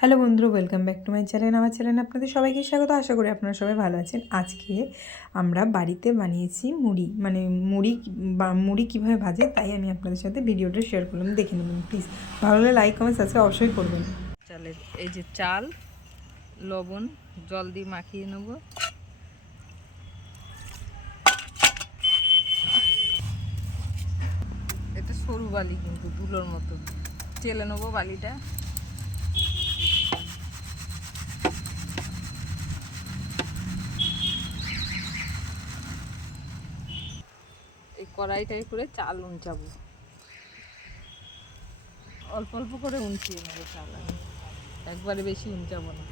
Hello বন্ধুরা, welcome back to my channel. আমার চ্যানেলে আপনাদের সবাইকে স্বাগত। আশা করি আপনারা সবাই ভালো আছেন। আজকে আমরা বাড়িতে বানিয়েছি মুড়ি, মানে মুড়ি কীভাবে ভাজে তাই আমি আপনাদের সাথে ভিডিওটা শেয়ার করলাম, দেখে নেবেন প্লিজ। ভালো হলে লাইক কমেন্ট সাবস্ক্রাইব অবশ্যই করবেন। চালের এই যে চাল, লবণ, জল দিয়ে মাখিয়ে নেব। এটা সরু বালি, কিন্তু ধুলোর মতো চেলে নেবো বালিটা। এই কড়াইটাই করে চাল উঞ্চাবো, অল্প অল্প করে উঞ্চিয়ে নেবো চাল, আমি একবারে বেশি উঞ্চাবো না।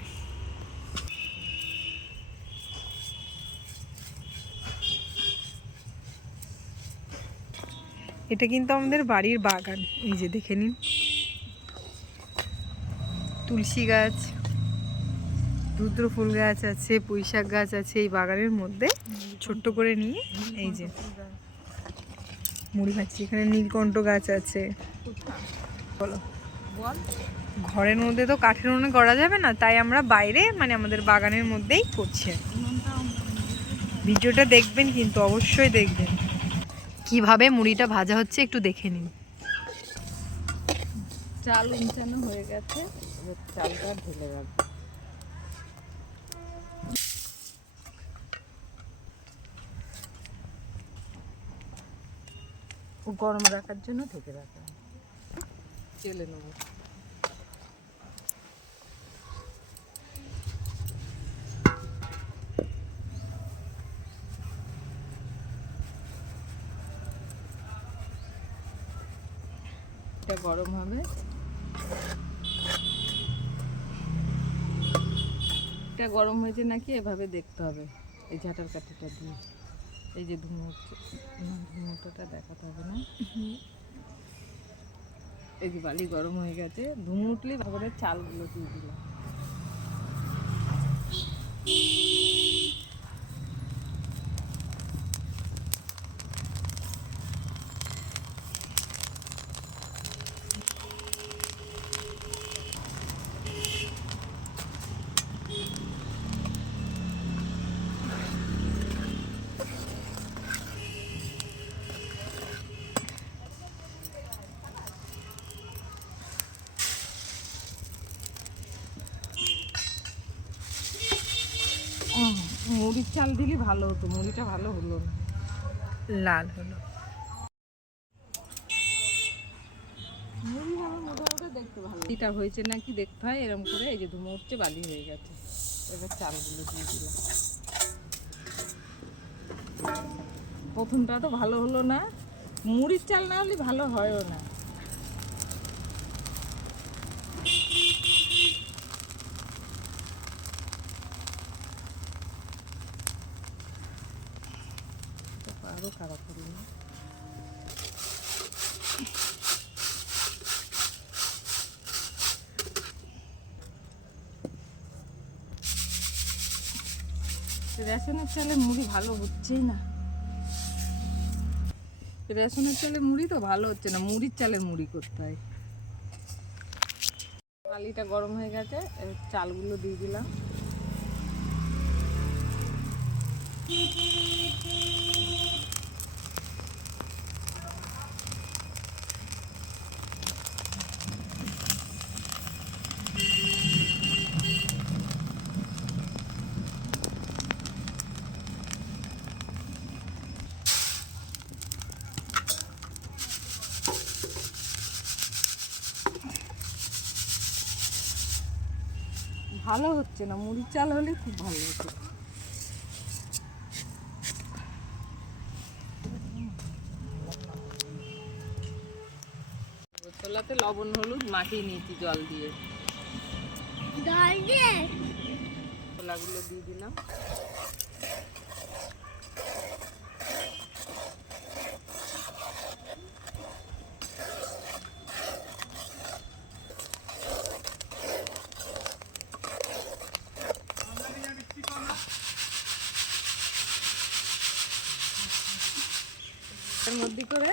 এটা কিন্তু আমাদের বাড়ির বাগান, এই যে দেখে নিন, তুলসী গাছ, রুদ্র ফুল গাছ আছে, পুঁইশাক গাছ আছে এই বাগানের মধ্যে। ছোট্ট করে নিয়ে এই যে মুড়ি ভাজছি। এখানে নীলকণ্ঠ গাছ আছে। বলো, ঘরের মধ্যে তো কাঠের উনুনে করা যাবে না, তাই আমরা বাইরে, মানে আমাদের বাগানের মধ্যেই করছি। ভিডিওটা দেখবেন কিন্তু, অবশ্যই দেখবেন কিভাবে মুড়িটা ভাজা হচ্ছে, একটু দেখে নিন। চাল উঞ্চানো হয়ে গেছে, এবার চালটা ঢেলে রাখবো। গরম রাখার জন্য ঢেকে রাখা, চেলে নেব। এটা গরম হবে, এটা গরম হয়েছে নাকি এভাবে দেখতে হবে। এই ঝাঁটার কাঠিটা দিয়ে, এই যে ধুমো উঠছে, ধুমোটা দেখাতে হবে না। এই যে বালি গরম হয়ে গেছে, ধুমো উঠলে ভাবে চালগুলো দিয়ে দিলাম। মুড়ির চাল দিলে ভালো হতো, মুড়িটা ভালো হলো না, লাল হলো। মুড়ি ভালো মোটামুটি দেখতে ভালো, এটা হয়েছে নাকি দেখতে হয় এরকম করে। এই যে ধুমো উঠছে, বালি হয়ে গেছে, এবার চালগুলো দিয়ে দিলাম। প্রথমটা তো ভালো হলো না, মুড়ির চাল না হলে ভালো হয়ও না। আরো খারাপ হলো না। রেশনের চালে মুড়ি ভালো হচ্ছেই না, রেশনের চালের মুড়ি তো ভালো হচ্ছে না, মুড়ির চালের মুড়ি করতে হয়। বালিটা গরম হয়ে গেছে, চালগুলো দিয়ে দিলাম। ভালো হচ্ছে না, মুড়ির চাল হলে খুব ভালো হতো। ছোলাতে লবণ হলুদ মাখিয়ে নিয়েছি জল দিয়ে, ছোলাগুলো দিয়ে দিলাম। এর মধ্যে করে